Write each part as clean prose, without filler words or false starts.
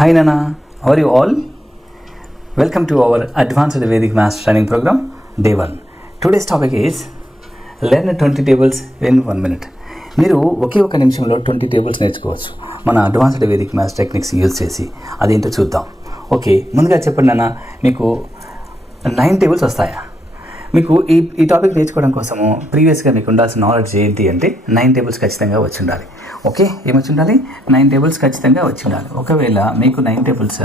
Hi Nana, how are you all? Welcome to our Advanced Vedic Maths Training Program, Day 1. Today's topic is Learn 20 tables in 1 minute. మీరు ఒకే ఒక నిమిషంలో 20 tables నేర్చుకోవచ్చు మన advanced Vedic maths techniques use చేసి. అదేంటో చూద్దాం. Okay, ముందుగా చెప్పండి నాన్న, మీకు 9 టేబుల్స్ వస్తాయా? మీకు ఈ టాపిక్ నేర్చుకోవడం కోసము ప్రీవియస్గా మీకు ఉండాల్సిన నాలెడ్జ్ ఏంటి అంటే 9 టేబుల్స్ ఖచ్చితంగా వచ్చి ఉండాలి. ఓకే, ఏమొచ్చి ఉండాలి? 9 టేబుల్స్ ఖచ్చితంగా వచ్చి ఉండాలి. ఒకవేళ మీకు 9 టేబుల్స్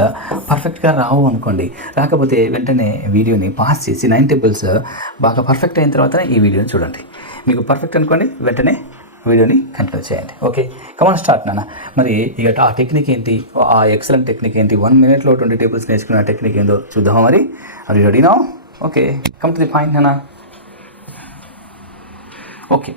పర్ఫెక్ట్గా రావు అనుకోండి, రాకపోతే వెంటనే వీడియోని పాస్ చేసి 9 టేబుల్స్ బాగా పర్ఫెక్ట్ అయిన తర్వాత ఈ వీడియోని చూడండి. మీకు పర్ఫెక్ట్ అనుకోండి, వెంటనే వీడియోని కంటిన్యూ చేయండి. ఓకే, కమాన్ స్టార్ట్ నాన్న. మరి ఇక ఆ టెక్నిక్ ఏంటి, ఆ ఎక్సలెంట్ టెక్నిక్ ఏంటి, 1 మినిట్లో 20 టేబుల్స్ నేర్చుకున్న టెక్నిక్ ఏందో చూద్దామా? మరి అది ready now? Okay, come to the point నాన్న. ఓకే,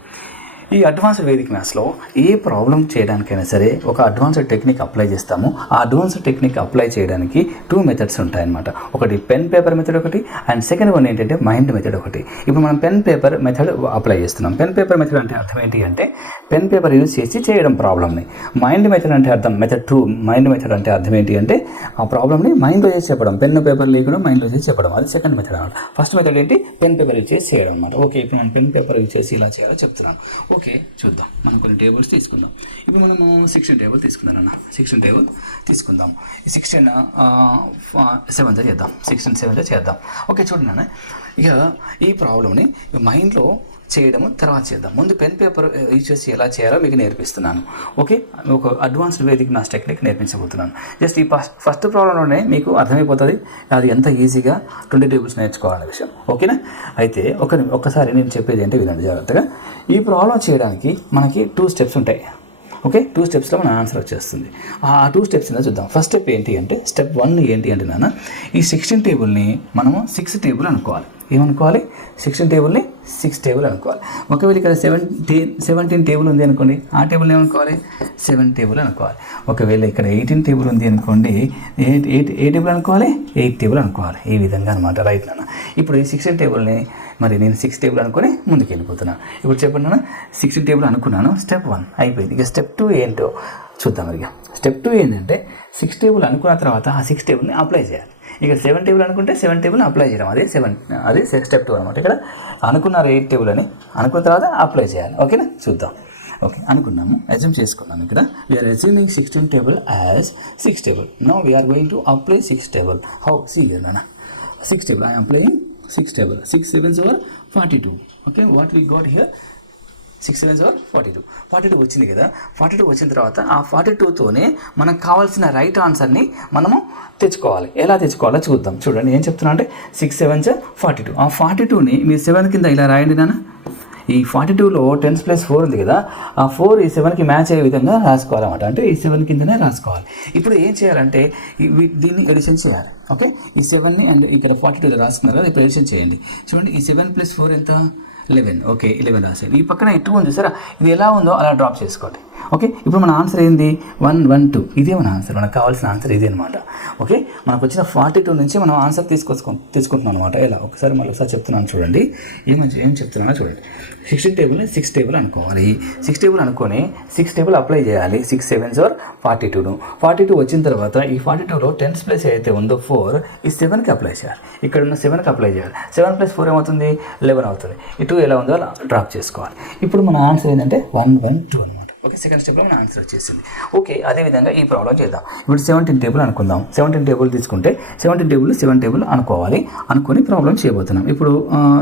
ఈ అడ్వాన్స్డ్ వేదిక్ మ్యాథ్స్లో ఏ ప్రాబ్లం చేయడానికైనా సరే ఒక అడ్వాన్స్డ్ టెక్నిక్ అప్లై చేస్తాము. ఆ అడ్వాన్స్డ్ టెక్నిక్ అప్లై చేయడానికి 2 మెథడ్స్ ఉంటాయన్నమాట. ఒకటి పెన్ పేపర్ మెథడ్ ఒకటి, అండ్ సెకండ్ వన్ ఏంటంటే మైండ్ మెథడ్ ఒకటి. ఇప్పుడు మనం పెన్ పేపర్ మెథడ్ అప్లై చేస్తున్నాం. పెన్ పేపర్ మెథడ్ అంటే అర్థం ఏంటి అంటే పెన్ పేపర్ యూజ్ చేసి చేయడం ప్రాబ్లమ్ని. మైండ్ మెథడ్ అంటే అర్థం, మెథడ్ 2 మైండ్ మెథడ్ అంటే అర్థం ఏంటి అంటే ఆ ప్రాబ్లమ్ని మైండ్లో చేసి చెప్పడం, పెన్ పేపర్ లేకుండా మైండ్లో చేసి చెప్పడం. అది సెకండ్ మెథడ్ అనమాట. ఫస్ట్ మెథడ్ ఏంటి, పెన్ పేపర్ యూజ్ చేసి చేయడం అనమాట. ఓకే, ఇప్పుడు మనం పెన్ పేపర్ యూజ్ చేసి ఇలా చేయాలో చెప్తున్నాను. ఓకే, చూద్దాం. మనం కొన్ని టేబుల్స్ తీసుకుందాం. ఇప్పుడు మనము 16 టేబుల్ తీసుకుందాం అన్న. 16 టేబుల్ తీసుకుందాం. ఈ 16 7తో చేద్దాం. 16 7తో చేద్దాం. ఓకే, చూడండి అన్న, ఇక ఈ ప్రాబ్లమ్ని మైండ్లో చేయడము తర్వాత చేద్దాం. ముందు పెన్ పేపర్ యూజ్ చేసి ఎలా చేయాలో మీకు నేర్పిస్తున్నాను. ఓకే, ఒక అడ్వాన్స్డ్ వేదిక్ మ్యాథ్స్ టెక్నిక్ నేర్పించబోతున్నాను. జస్ట్ ఈ ఫస్ట్ ప్రాబ్లంలోనే మీకు అర్థమైపోతుంది అది ఎంత ఈజీగా 20 టేబుల్స్ నేర్చుకోవాలనే విషయం. ఓకేనా? అయితే ఒక్కసారి నేను చెప్పేది ఏంటి వినండి జాగ్రత్తగా. ఈ ప్రాబ్లం చేయడానికి మనకి 2 స్టెప్స్ ఉంటాయి. ఓకే, 2 స్టెప్స్లో మన ఆన్సర్ వచ్చేస్తుంది. ఆ 2 స్టెప్స్ ఏదో చూద్దాం. ఫస్ట్ స్టెప్ ఏంటి అంటే స్టెప్ 1 ఏంటి అంటే నాన్న, ఈ 16 టేబుల్ని మనము 6 టేబుల్ అనుకోవాలి. ఏమనుకోవాలి? 16 టేబుల్ని 6 టేబుల్ అనుకోవాలి. ఒకవేళ ఇక్కడ 17 టేబుల్ ఉంది అనుకోండి, ఆ టేబుల్ని ఏమనుకోవాలి? 7 టేబుల్ అనుకోవాలి. ఒకవేళ ఇక్కడ 18 టేబుల్ ఉంది అనుకోండి, ఏ టేబుల్ అనుకోవాలి? 8 టేబుల్ అనుకోవాలి. ఈ విధంగా అనమాట. రైట్ నాన్న. ఇప్పుడు ఈ 16 టేబుల్ని మరి నేను 6 టేబుల్ అనుకొని ముందుకు వెళ్ళిపోతున్నాను. ఇప్పుడు చెప్పండి నాన్న, 16 టేబుల్ అనుకున్నాను. స్టెప్ 1 అయిపోయింది. ఇక స్టెప్ 2 ఏంటో చూద్దాం. ఇక స్టెప్ 2 ఏంటంటే 6 టేబుల్ అనుకున్న తర్వాత ఆ 6 టేబుల్ని అప్లై చేయాలి. ఇక 7 టేబుల్ అనుకుంటే 7 టేబుల్ని అప్లై చేయడం, అదే స్టెప్ 2 అనమాట. ఇక్కడ అనుకున్నారు 8 టేబుల్ అని, అనుకున్న తర్వాత అప్లై చేయాలి. ఓకేనా? చూద్దాం. ఓకే, అనుకున్నాము, అజ్యూమ్ చేసుకున్నాము. ఇక్కడ we are assuming 16 table as 6 table. Now we are going to apply 6 table. How? See here నాన్న, 6 table I applying 6 table. 6 7s are 42. Okay, what we got here? 6 7s are 42. 42 వచ్చింది కదా. 42 వచ్చిన తర్వాత ఆ 42తోనే మనకు కావాల్సిన రైట్ ఆన్సర్ని మనము తెచ్చుకోవాలి. ఎలా తెచ్చుకోవాలో చూద్దాం. చూడండి, ఏం చెప్తున్నా అంటే 6 7s 42. ఆ 42ని మీరు 7 కింద ఇలా రాయండి నాన్న. ఈ 42లో 10 + 4 ఉంది కదా, ఆ 4 ఈ 7కి మ్యాచ్ అయ్యే విధంగా రాసుకోవాలన్నమాట. అంటే ఈ 7 కిందనే రాసుకోవాలి. ఇప్పుడు ఏం చేయాలంటే దీన్ని ఎడిషన్ చేయాలి. ఓకే, ఈ 7ని అండ్ ఇక్కడ 42 రాసుకున్నారు కదా, ఇప్పుడు ఎడిషన్ చేయండి. చూడండి, ఈ 7 + 4 ఎంత? 11. ఓకే, 11 రాసేది. ఈ పక్కన 2 ఉంది సరే, ఇది ఎలా ఉందో అలా డ్రాప్ చేసుకోండి. ఓకే, ఇప్పుడు మన ఆన్సర్ ఏంది? 1 1 2. ఇదే మన ఆన్సర్, మనకు కావాల్సిన ఆన్సర్ ఇదే అనమాట. ఓకే, మనకు వచ్చిన 42 నుంచి మనం ఆన్సర్ తీసుకుంటున్నాం అనమాట. ఎలా? ఒకసారి చెప్తున్నాను చూడండి. ఏం చెప్తున్నానో చూడండి. 16 టేబుల్ని 6 టేబుల్ అనుకోవాలి. 6 టేబుల్ అనుకొని 6 టేబుల్ అప్లై చేయాలి. 6 7s are 42. 42 వచ్చిన తర్వాత ఈ 42లో 10s ప్లేస్ అయితే ఉందో 4 ఈ 7కి అప్లై చేయాలి. ఇక్కడ ఉన్న 7కి అప్లై చేయాలి. 7 + 4 ఏమవుతుంది? 11 అవుతుంది. ఈ 2 ఎలా ఉందో అలా డ్రాప్ చేసుకోవాలి. ఇప్పుడు మన ఆన్సర్ ఏంటంటే 1 1 2 అనమాట. ఓకే, సెకండ్ స్టెప్లో మన ఆన్సర్ వచ్చేసింది. ఓకే, అదేవిధంగా ఈ ప్రాబ్లం చేద్దాం. ఇప్పుడు 17 టేబుల్ అనుకుందాం. 17 టేబుల్ తీసుకుంటే 17 టేబుల్ 7 టేబుల్ అనుకొని ప్రాబ్లం చేయబోతున్నాం. ఇప్పుడు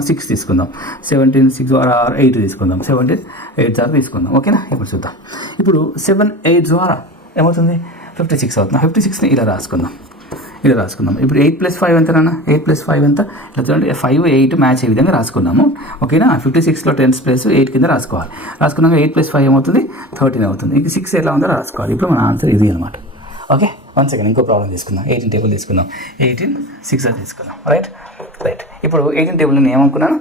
6 తీసుకుందాం. 17 6 or 8 తీసుకుందాం. 17 8 సార్ తీసుకుందాం. ఓకేనా? ఇప్పుడు చూద్దాం. ఇప్పుడు 7 8 ద్వారా ఏమవుతుంది? 56 అవుతుంది. 56ని ఇలా రాసుకుందాం. ఇప్పుడు 8 + 5 ఎంత నాన్న? 8 + 5 ఎంత? ఇలా చూడండి, 5 8 మ్యాచ్ అయ్యే విధంగా రాసుకున్నాము. ఓకేనా? 56లో 10s ప్లేస్ 8 కింద రాసుకున్నాక 8 + 5 ఏమవుతుంది? 13 అవుతుంది. ఇంక 6 ఎలా ఉందో రాసుకోవాలి. ఇప్పుడు మన ఆన్సర్ ఇది అనమాట. ఓకే, 1 సెకండ్ ఇంకో ప్రాబ్లం తీసుకుందాం. 18 టేబుల్ తీసుకుందాం. 18 6 తీసుకుందాం. రైట్. ఇప్పుడు 18 టేబుల్ నేను ఏమనుకున్నాను?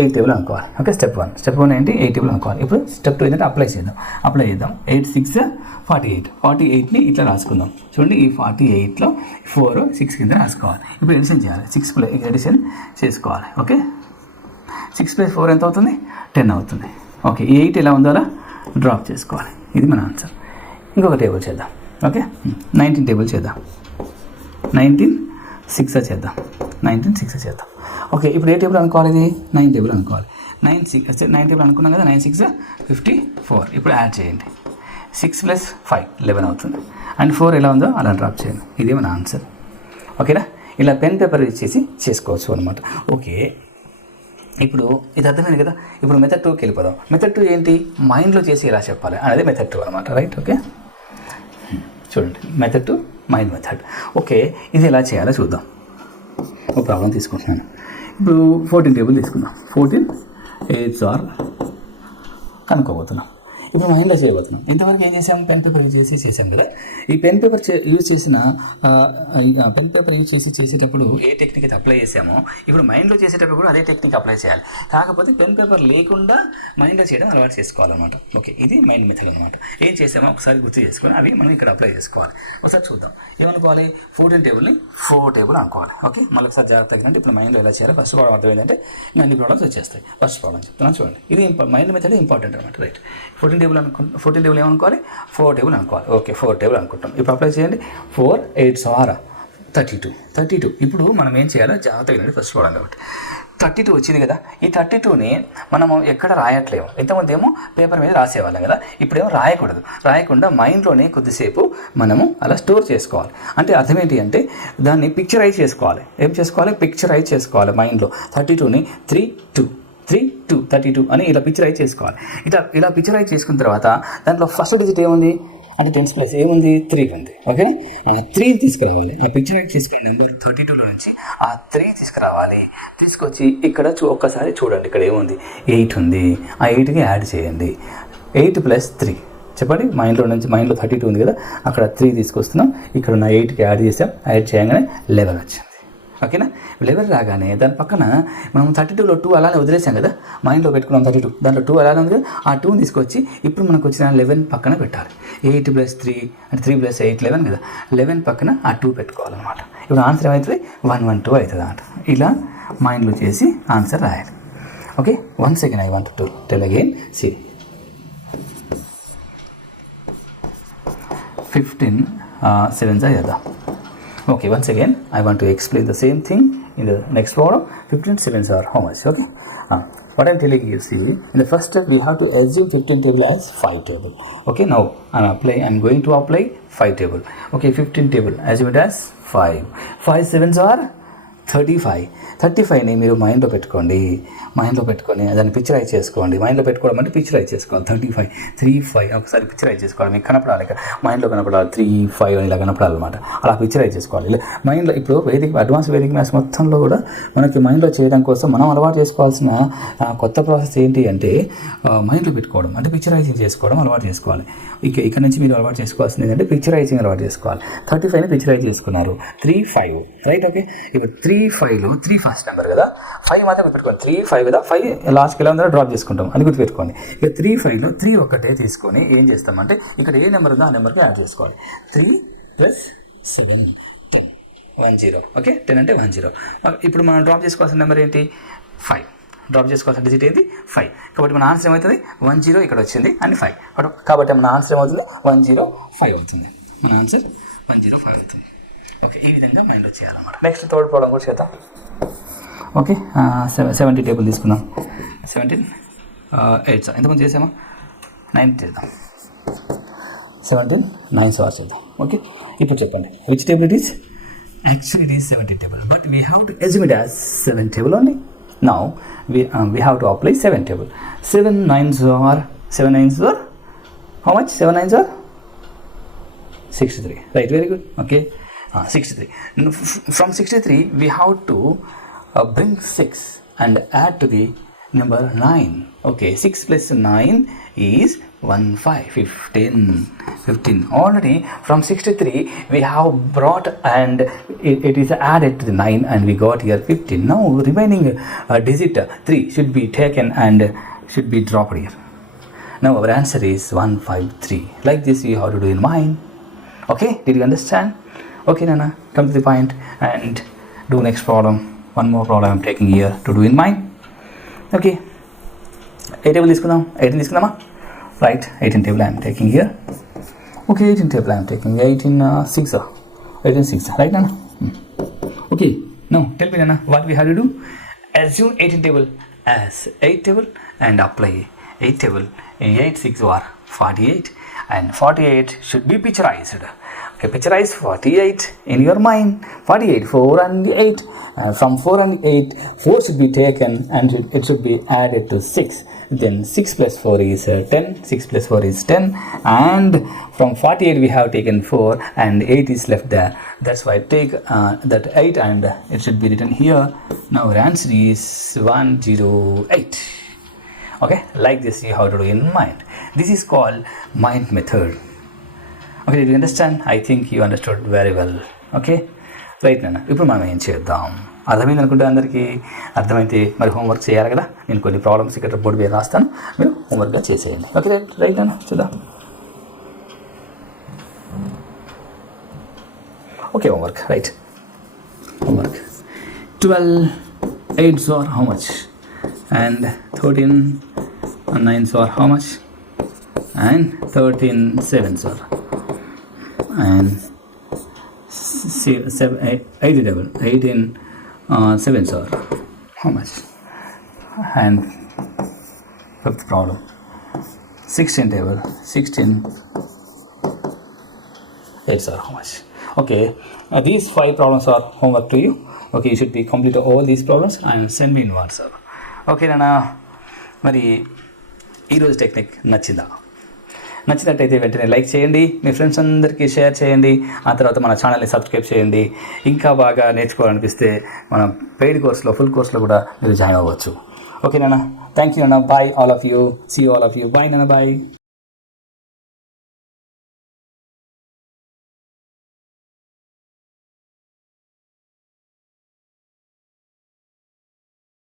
8 టేబుల్ అనుకోవాలి. ఓకే, స్టెప్ 1 ఏంటి? 8 టేబుల్ అనుకోవాలి. ఇప్పుడు స్టెప్ 2 ఏంటంటే అప్లై చేద్దాం. 8 6 48. 48ని ఇట్లా రాసుకుందాం. చూడండి, ఈ 48లో 4 6 కింద రాసుకోవాలి. ఇప్పుడు ఎడిషన్ చేయాలి. 6 ఎడిషన్ చేసుకోవాలి. ఓకే, 6 + 4 ఎంత అవుతుంది? 10 అవుతుంది. ఓకే, ఈ 8 ఎలా ఉందో అలా డ్రాప్ చేసుకోవాలి. ఇది మన ఆన్సర్. ఇంకొక టేబుల్ చేద్దాం. ఓకే 19 టేబుల్ చేద్దాం, 19 6 చేద్దాం, 19 6 చేద్దాం. ఓకే ఇప్పుడు ఏ టేబుల్ అనుకోవాలి, ఇది 9 టేబుల్ అనుకోవాలి. 9 టేబుల్ అనుకున్నాం కదా, 9 6 54. ఇప్పుడు యాడ్ చేయండి, 6 + 5 11 అవుతుంది. అండ్ 4 ఎలా ఉందో అలా డ్రాప్ చేయండి. ఇదే మన ఆన్సర్. ఓకేనా, ఇలా పెన్ పేపర్ యూజ్ చేసి చేసుకోవచ్చు అనమాట. ఓకే ఇప్పుడు ఇది అర్థమైంది కదా. ఇప్పుడు మెథడ్ 2కి వెళ్ళిపోదాం. మెథడ్ 2 ఏంటి, మైండ్లో చేసి ఎలా చెప్పాలి అనేది మెథడ్ 2 అనమాట. రైట్, ఓకే చూడండి, మెథడ్ 2 మైండ్ మెథడ్. ఓకే ఇది ఎలా చేయాలో చూద్దాం. ఒక ప్రాబ్లం తీసుకుంటున్నాను. ఇప్పుడు 14 టేబుల్ తీసుకుందాం. 14 8s కనుక్కోబోతున్నాం. ఇప్పుడు మైండ్లో చేయబోతున్నాం. ఇంతవరకు ఏం చేసాం, పెన్ పేపర్ యూజ్ చేసి చేసాం కదా. ఈ పెన్ పేపర్ యూజ్ చేసేటప్పుడు ఏ టెక్నిక్ అయితే అప్లై చేసామో ఇప్పుడు మైండ్లో చేసేటప్పుడు కూడా అదే టెక్నిక్ అప్లై చేయాలి. కాకపోతే పెన్ పేపర్ లేకుండా మైండ్లో చేయడం అలవాటు చేసుకోవాలన్నమాట. ఓకే ఇది మైండ్ మెథడ్ అనమాట. ఏం చేసామో ఒకసారి గుర్తు చేసుకొని అవి మనం ఇక్కడ అప్లై చేసుకోవాలి. ఒకసారి చూద్దాం. ఏమనుకోవాలి, 14 టేబుల్ని 4 టేబుల్ అనుకోవాలి. ఓకే మళ్ళీ ఒకసారి జాగ్రత్తగా అంటే ఇప్పుడు మైండ్లో ఎలా చేయాలి. ఫస్ట్ ప్రాబ్లం అర్థమైందంటే అన్ని ప్రాబ్లమ్స్ వచ్చేస్తాయి. ఫస్ట్ ప్రాబ్లం చెప్తున్నాను చూడండి. ఇది మైండ్ మెథడ్ ఇంపార్టెంట్ అనమాట. రైట్, 14 టేబుల్ ఏమనుకోవాలి, 4 టేబుల్ అనుకోవాలి. ఓకే 4 టేబుల్ అనుకుంటాం. ఇప్పుడు అప్లై చేయండి. 4 8s 32. ఇప్పుడు మనం ఏం చేయాలో జాగ్రత్తగా వినండి. ఫస్ట్ ప్రాబ్లం కాబట్టి 32 వచ్చింది కదా. ఈ 32ని మనము ఎక్కడ రాయట్లేము. ఇంతకుముందు ఏమో పేపర్ మీద రాసేవాళ్ళం కదా. ఇప్పుడేమో రాయకుండా మైండ్లోనే కొద్దిసేపు మనము అలా స్టోర్ చేసుకోవాలి. అంటే అర్థం ఏంటి అంటే దాన్ని పిక్చరైజ్ చేసుకోవాలి. ఏం చేసుకోవాలి, పిక్చరైజ్ చేసుకోవాలి మైండ్లో. 32ని 3 2 32 అని ఇలా పిక్చరైజ్ చేసుకోవాలి. ఇలా పిక్చరైజ్ చేసుకున్న తర్వాత దాంట్లో ఫస్ట్ డిజిట్ ఏముంది అంటే 10s ప్లేస్ ఏముంది, 3 ఉంది. ఓకే ఆ 3 తీసుకురావాలి. ఆ పిక్చరైజ్ చేసుకున్న నెంబర్ 32లో నుంచి ఆ 3 తీసుకురావాలి. తీసుకొచ్చి ఇక్కడ ఒక్కసారి చూడండి, ఇక్కడ ఏముంది 8 ఉంది. ఆ 8ని యాడ్ చేయండి. 8 + 3 చెప్పండి. మైండ్లో 32 ఉంది కదా, అక్కడ 3 తీసుకొస్తున్నాం. ఇక్కడ ఉన్న 8కి యాడ్ చేసాం. యాడ్ చేయగానే 11 వచ్చింది. ఓకేనా, 11 రాగానే దాని పక్కన మనం 32లో 2 అలానే వదిలేసాం కదా, మైండ్లో పెట్టుకున్నాం 32, దాంట్లో 2 అలానే ఉంది కదా. ఆ 2ని తీసుకొచ్చి ఇప్పుడు మనకు వచ్చిన 11 పక్కన పెట్టాలి. 8 + 3 అంటే 3 + 8 11 కదా. 11 పక్కన ఆ 2 పెట్టుకోవాలన్నమాట. ఇప్పుడు ఆన్సర్ ఏమవుతుంది, 112 అవుతుంది అన్నమాట. ఇలా మైండ్లో చేసి ఆన్సర్ రాయాలి. Okay once again I want to tell again. See 15 7s చేద్దాం. Okay, once again, I want to explain the same thing in the next problem. 15 7s are how much? Okay. What I'm telling you, see, in the first step, we have to assume 15 table as 5 table. Okay, now I'm going to apply 5 table. Okay, 15 table, assume it as 5. 5 7s are 35ని మీరు మైండ్లో పెట్టుకొని దాన్ని picturise చేసుకోండి. మైండ్లో పెట్టుకోవడం అంటే picturise చేసుకోవాలి. 35 ఒకసారి పిక్చరైజ్ చేసుకోవాలి. మీకు కనపడాలి, ఇక్కడ మైండ్లో కనపడాలి. 3 5 అని ఇలా కనపడాలన్నమాట. అలా పిక్చరైజ్ చేసుకోవాలి. ఇలా మైండ్లో ఇప్పుడు అడ్వాన్స్ వేదిక్ మ్యాథ్స్ మొత్తంలో కూడా మనకి మైండ్లో చేయడం కోసం మనం అలవాటు చేసుకోవాల్సిన కొత్త ప్రాసెస్ ఏంటి అంటే మైండ్లో పెట్టుకోవడం అంటే పిక్చరైజింగ్ చేసుకోవడం అలవాటు చేసుకోవాలి. ఇక్కడ నుంచి మీరు అలవాటు చేసుకోవాల్సింది ఏంటంటే పిక్చరైజింగ్ అలవాటు చేసుకోవాలి. 35ని పిక్చరైజ్ చేసుకున్నారు. 3 5 రైట్. ఓకే ఇప్పుడు 3 5లో 3 ఫస్ట్ నెంబర్ కదా, 5 మాత్రం గుర్తుపెట్టుకోండి. 3 5 కదా, 5 లాస్ట్కి ఎలా ఉందో డ్రాప్ చేసుకుంటాం, అది గుర్తుపెట్టుకోండి. ఇక 3 5లో 3 ఒక్కటే తీసుకొని ఏం చేస్తామంటే ఇక్కడ ఏ నెంబర్ ఉందో ఆ నెంబర్కి యాడ్ చేసుకోవాలి. 3 + 7 10 10. ఓకే 10 అంటే 10. ఇప్పుడు మనం డ్రాప్ చేసుకోవాల్సిన నెంబర్ ఏంటి, 5. డ్రాప్ చేసుకోవాల్సిన డిజిట్ ఏంటి 5. కాబట్టి మన ఆన్సర్ ఏమవుతుంది, 10 ఇక్కడ వచ్చింది అండ్ 5. కాబట్టి మన ఆన్సర్ ఏమవుతుంది, 105 అవుతుంది. మన ఆన్సర్ 105 అవుతుంది. ఓకే ఈ విధంగా మైండ్లో చేయాలన్నమాట. నెక్స్ట్ థర్డ్ ప్రాబ్లం కూడా చేద్దాం. ఓకే 70 టేబుల్ తీసుకుందాం. 17 8 ఎంతమంది చేసామా, 9 చేద్దాం. 17 9s చేద్దాం. ఓకే ఇప్పుడు చెప్పండి which table it is. Actually, it is 70 table, but we have to assume it as 7 table only. Now we have to apply 7 table. 7 9s are how much? 7 9s are 63. Right, very good. Okay, 63. From 63, we have to bring 6 and add to the number 9. Okay, 6 plus 9 is 15. Already from 63 we have brought and it is added to the 9 and we got here 15. Now remaining digit 3 should be taken and should be dropped here. Now our answer is 153. Like this you have to do in mind. Okay, did you understand? Okay Nana, come to the point and do next problem. One more problem I'm taking here to do in mind. Okay, 8 table తీసుకుందామా, right 18 table I'm taking here. Okay, 18 table I am taking. 18 6. 18 6. Right, Nana? Okay. Now, tell me, Nana, what we have to do? Assume 18 table as 8 table and apply 8 table in 8 6 or 48, and 48 should be picturized. Okay, picturize 48 in your mind. 48, 4 and 8. From 4 and 8, 4 should be taken and it should be added to 6. Then 6 plus 4 is 10. 6 plus 4 is 10. And from 48 we have taken 4 and 8 is left there. That's why take that 8 and it should be written here. Now our answer is 108. Okay, like this you have to do in mind. This is called mind method. Okay, did you understand? I think you understood very well. Okay, right నాన్న. ఇప్పుడు మనం ఏం చేద్దాం? అర్థమైంది అనుకుంటే అందరికీ అర్థమైతే మరి హోంవర్క్ చేయాలి కదా. నేను కొన్ని ప్రాబ్లమ్స్ ఇక్కడ బోర్డు మీద రాస్తాను, మీరు హోంవర్క్గా చేసేయండి. ఓకే రైట్ నాన్న, చూద్దాం. Okay, homework right. Homework 12 8s are how much? And 13 9s are how much? And 13 7s are. And 18 7s are how much? And fifth problem, 16 table 16 8s are how much? Okay, these 5 problems are homework to you. Okay, you should be complete all these problems and send me in WhatsApp. Okay Nana, మరి ఈరోజు technique నచ్చినట్టయితే వెంటనే like చేయండి, మీ friends అందరికీ share చేయండి, ఆ తర్వాత మన ఛానల్ని సబ్స్క్రైబ్ చేయండి. ఇంకా బాగా నేర్చుకోవాలనిపిస్తే మన పెయిడ్ కోర్స్లో ఫుల్ కోర్స్లో కూడా మీరు జాయిన్ అవ్వచ్చు. ఓకే నాన్న, థ్యాంక్ యూ నాన్న, bye all of you, see you all of you, bye నాన్న, బాయ్.